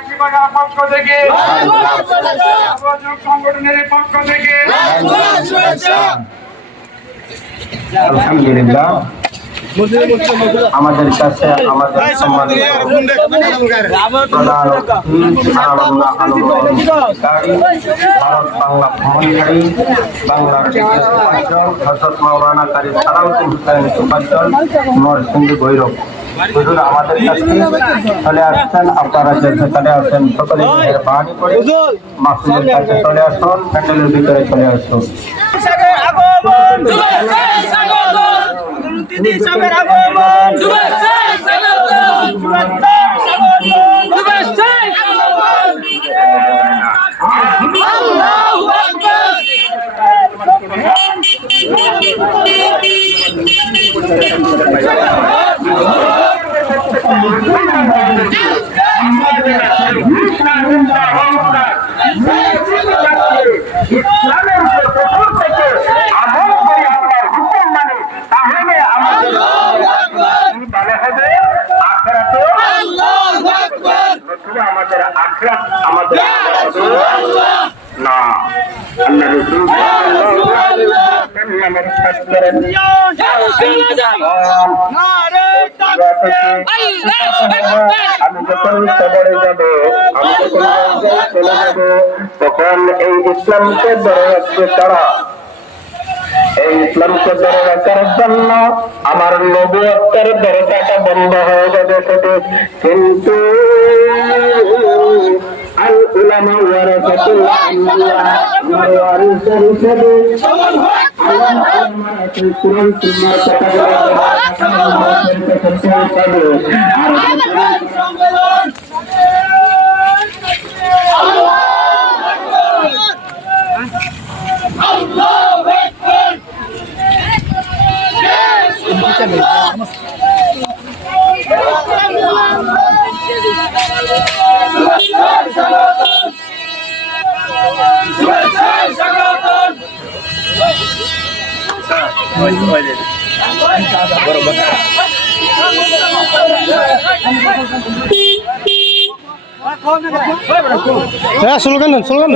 পক্ষ থেকে। সংগঠনের পক্ষ থেকে। আলহামদুলিল্লাহ। আমাদের কাছে আমাদের সম্মানিত বাংলা ভৈরব। হুজুর, আমাদের কাছে চলে আসছেন, আপনারা যে সেখানে আছেন, সকলে বাণী করে মাসুদের কাছে চলে আসুন, প্যান্ডেলের ভিতরে চলে আসুন। ইসলামের উপর থেকে আমল করি আপনার হুকুম মানে তাহলে আমাদের ভালো হবে আখরাতে নতুবা আমাদের আখরাত আমাদের না আল্লাহ রসুল নামের কাজ করেন আমি যখন কবরে যাব আমি যখন চলে যাব তখন এই ইসলামকে ধরে রাখবে তারা এই ইসলামকে ধরে রাখার জন্য আমার নবুয়ত্বের দরজাটা বন্ধ হয়ে যাবে সেটি কিন্তু আল উলামা ওয়ারাসাতুল আম্বিয়া আমার ওয়ারিসের হিসেবে আর হ্যাঁ স্লোগান দেন স্লোগান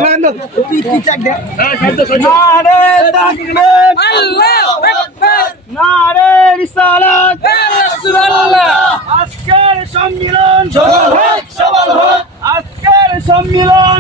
আজকের সম্মিলন। সফল হোক আজকের সম্মিলন।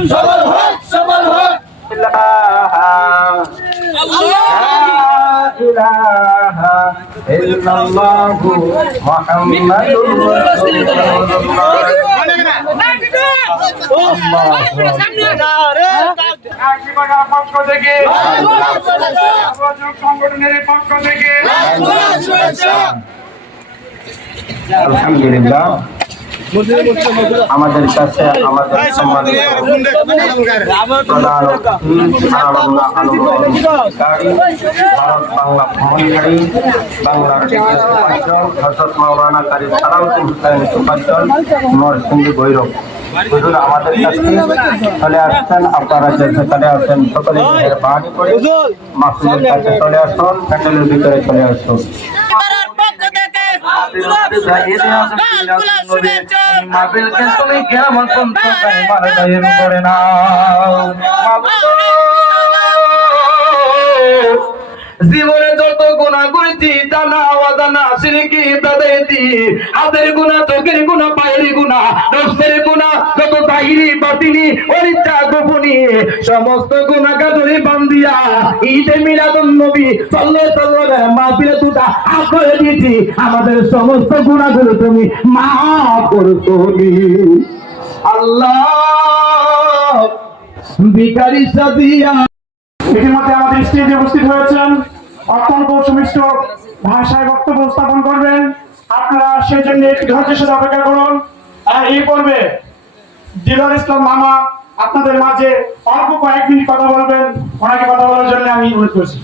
সংগঠনের পক্ষ থেকে আলহামদুলিল্লাহ। আমাদের কাছে আমাদের সম্মানিত ভারত বাংলা ভ্রমণকারী বাংলার উপার্জন হজরত মাওলানা কারি সালাউদ্দিন হুসাইন উপার্জন নরসিংদী ভৈরব। হুজুর আমাদের কাছে চলে আসছেন আপনারা যে সেখানে আছেন সকলে নিজের করে মাসুদের কাছে চলে আসুন প্যান্ডেলের ভিতরে চলে আসুন। মাহফিলকে তুমি কেমন মানে করে না জীবনে যত গুণা করেছি জানা অজানা সিরিকি বেদাইতি হাতের গুণা চোখের গুণা পায়ের গুণা নফসের গুণা যত তাহিরি, বাতিনি, অনিচ্ছা, গোপনী, সমস্ত গুণা কাজরে বান্দিয়া ঈদে মিলাদুন নবী সাল্লাল্লাহু আলাইহি ওয়াসাল্লাম মাহফিলে দুটা আখরে দিয়েছি। আমাদের সমস্ত গুণাগুলো তুমি মাফ করো তুমি আল্লাহ ভিখারি সাদিয়া ইতিমধ্যে আমাদের স্টেজে উপস্থিত হয়েছেন অত্যন্ত সুমিষ্ট ভাষায় বক্তব্য উপস্থাপন করবেন। আপনারা সেই জন্য একটু ধৈর্যের সাথে অপেক্ষা করুন। আর এই পর্বে দিলার ইসলাম মামা আপনাদের মাঝে অল্প কয়েক মিনিট কথা বলবেন। ওনাকে কথা বলার জন্য আমি অনুরোধ করছি।